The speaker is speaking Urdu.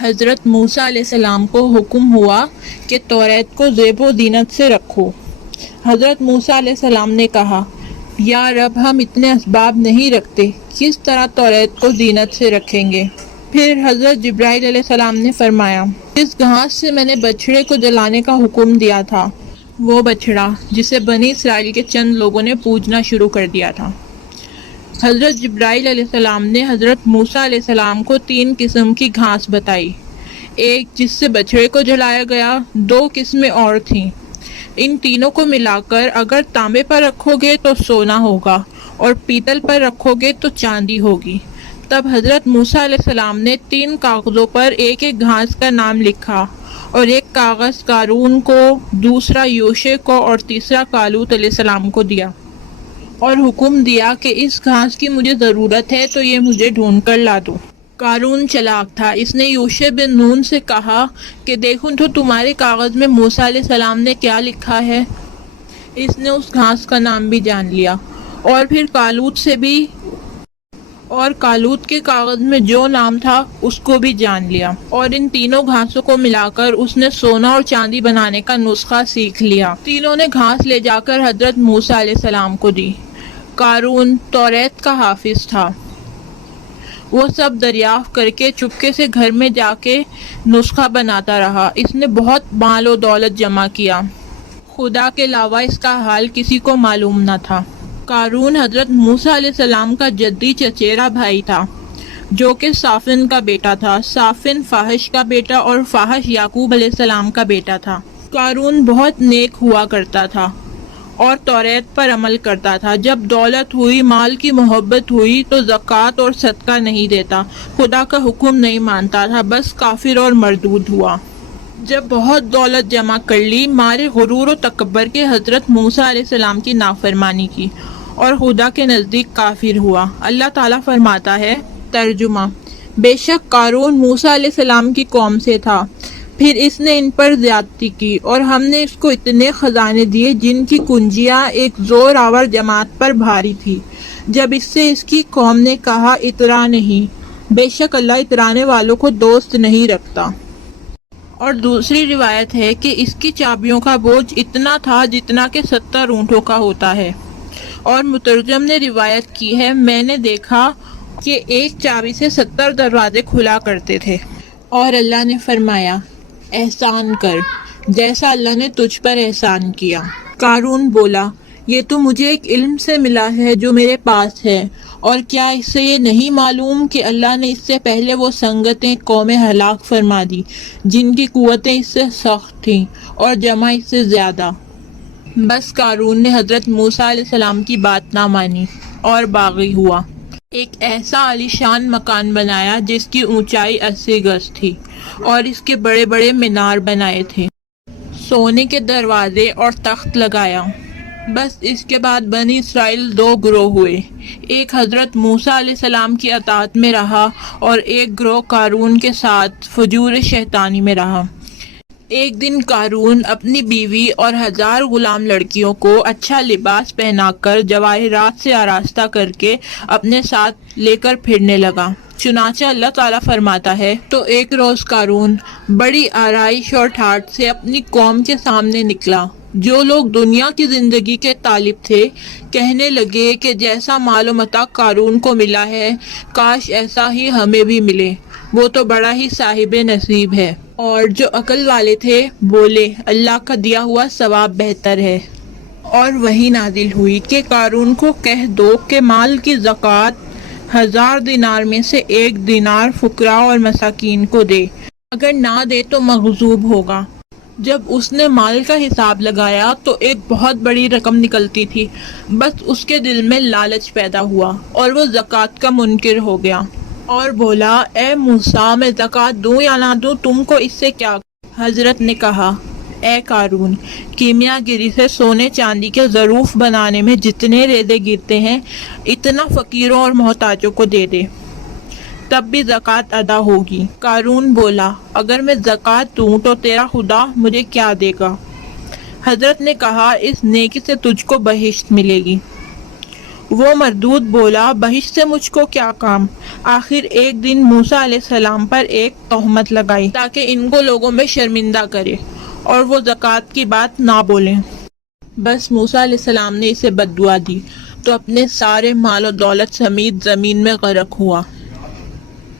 حضرت موسیٰ علیہ السلام کو حکم ہوا کہ توریت کو زیب و زینت سے رکھو۔ حضرت موسیٰ علیہ السلام نے کہا، یا رب، ہم اتنے اسباب نہیں رکھتے، کس طرح توریت کو زینت سے رکھیں گے؟ پھر حضرت جبرائیل علیہ السلام نے فرمایا، جس گھاس سے میں نے بچھڑے کو جلانے کا حکم دیا تھا، وہ بچڑا جسے بنی اسرائیل کے چند لوگوں نے پوجنا شروع کر دیا تھا۔ حضرت جبرائیل علیہ السلام نے حضرت موسیٰ علیہ السلام کو 3 قسم کی گھاس بتائی۔ ایک جس سے بچڑے کو جلایا گیا، 2 قسمیں اور تھیں۔ ان تینوں کو ملا کر اگر تانبے پر رکھو گے تو سونا ہوگا، اور پیتل پر رکھو گے تو چاندی ہوگی۔ تب حضرت موسیٰ علیہ السلام نے 3 کاغذوں پر ایک ایک گھاس کا نام لکھا، اور ایک کاغذ قارون کو، دوسرا یوشع کو اور تیسرا کالوت علیہ السلام کو دیا، اور حکم دیا کہ اس گھاس کی مجھے ضرورت ہے تو یہ مجھے ڈھونڈ کر لا دو۔ قارون چلاک تھا، اس نے یوشع بن نون سے کہا کہ دیکھوں تو تمہارے کاغذ میں موسیٰ علیہ السلام نے کیا لکھا ہے۔ اس نے اس گھاس کا نام بھی جان لیا، اور پھر کالوت سے بھی، اور کالوت کے کاغذ میں جو نام تھا اس کو بھی جان لیا، اور ان تینوں گھاسوں کو ملا کر اس نے سونا اور چاندی بنانے کا نسخہ سیکھ لیا۔ تینوں نے گھاس لے جا کر حضرت موسیٰ علیہ السلام کو دی۔ قارون توریت کا حافظ تھا، وہ سب دریافت کر کے چپکے سے گھر میں جا کے نسخہ بناتا رہا۔ اس نے بہت مال و دولت جمع کیا، خدا کے علاوہ اس کا حال کسی کو معلوم نہ تھا۔ قارون حضرت موسیٰ علیہ السلام کا جدی چچیرا بھائی تھا، جو کہ صافن کا بیٹا تھا۔ صافن فاحش کا بیٹا اور فاحش یعقوب علیہ السلام کا بیٹا تھا۔ قارون بہت نیک ہوا کرتا تھا اور توریت پر عمل کرتا تھا۔ جب دولت ہوئی، مال کی محبت ہوئی تو زکوٰۃ اور صدقہ نہیں دیتا، خدا کا حکم نہیں مانتا تھا، بس کافر اور مردود ہوا۔ جب بہت دولت جمع کر لی، مارے غرور و تکبر کے حضرت موسیٰ علیہ السلام کی نافرمانی کی اور خدا کے نزدیک کافر ہوا۔ اللہ تعالیٰ فرماتا ہے، ترجمہ: بے شک قارون موسیٰ علیہ السلام کی قوم سے تھا، پھر اس نے ان پر زیادتی کی، اور ہم نے اس کو اتنے خزانے دیے جن کی کنجیاں ایک زور آور جماعت پر بھاری تھی۔ جب اس سے اس کی قوم نے کہا، اترا نہیں، بے شک اللہ اترانے والوں کو دوست نہیں رکھتا۔ اور دوسری روایت ہے کہ اس کی چابیوں کا بوجھ اتنا تھا جتنا کہ 70 اونٹوں کا ہوتا ہے۔ اور مترجم نے روایت کی ہے، میں نے دیکھا کہ ایک چابی سے 70 دروازے کھلا کرتے تھے۔ اور اللہ نے فرمایا، احسان کر جیسا اللہ نے تجھ پر احسان کیا۔ قارون بولا، یہ تو مجھے ایک علم سے ملا ہے جو میرے پاس ہے، اور کیا اس سے یہ نہیں معلوم کہ اللہ نے اس سے پہلے وہ سنگتیں قومیں ہلاک فرما دی جن کی قوتیں اس سے سخت تھیں اور جمع اس سے زیادہ۔ بس قارون نے حضرت موسیٰ علیہ السلام کی بات نہ مانی اور باغی ہوا۔ ایک ایسا عالی شان مکان بنایا جس کی اونچائی 80 گز تھی، اور اس کے بڑے بڑے مینار بنائے تھے، سونے کے دروازے اور تخت لگایا۔ بس اس کے بعد بنی اسرائیل 2 گروہ ہوئے، ایک حضرت موسیٰ علیہ السلام کی اطاعت میں رہا اور ایک گروہ قارون کے ساتھ فجور شیطانی میں رہا۔ ایک دن قارون اپنی بیوی اور 1000 غلام لڑکیوں کو اچھا لباس پہنا کر جواہرات سے آراستہ کر کے اپنے ساتھ لے کر پھرنے لگا۔ چنانچہ اللہ تعالیٰ فرماتا ہے، تو ایک روز قارون بڑی آرائش اور ٹھاٹھ سے اپنی قوم کے سامنے نکلا۔ جو لوگ دنیا کی زندگی کے طالب تھے کہنے لگے کہ جیسا مال و متاع قارون کو ملا ہے، کاش ایسا ہی ہمیں بھی ملے، وہ تو بڑا ہی صاحب نصیب ہے۔ اور جو عقل والے تھے بولے، اللہ کا دیا ہوا ثواب بہتر ہے۔ اور وحی نازل ہوئی کہ قارون کو کہہ دو کہ مال کی زکوٰۃ 1000 دینار میں سے 1 دینار فقراء اور مساکین کو دے، اگر نہ دے تو مغضوب ہوگا۔ جب اس نے مال کا حساب لگایا تو ایک بہت بڑی رقم نکلتی تھی، بس اس کے دل میں لالچ پیدا ہوا اور وہ زکوٰۃ کا منکر ہو گیا اور بولا، اے موسیٰ، میں زکوٰۃ دوں یا نہ دوں، تم کو اس سے کیا؟ حضرت نے کہا، اے قارون، کیمیا گری سے سونے چاندی کے ظروف بنانے میں جتنے ریزے گرتے ہیں اتنا فقیروں اور محتاجوں کو دے دے، تب بھی زکوٰۃ ادا ہوگی۔ قارون بولا، اگر میں زکوٰۃ دوں تو تیرا خدا مجھے کیا دے گا؟ حضرت نے کہا، اس نیکی سے تجھ کو بہشت ملے گی۔ وہ مردود بولا بہشت سے مجھ کو کیا کام۔ آخر ایک دن موسیٰ علیہ السلام پر ایک تہمت لگائی تاکہ ان کو لوگوں میں شرمندہ کرے اور وہ زکوٰۃ کی بات نہ بولیں۔ بس موسیٰ علیہ السلام نے اسے بد دعا دی تو اپنے سارے مال و دولت سمیت زمین میں غرق ہوا۔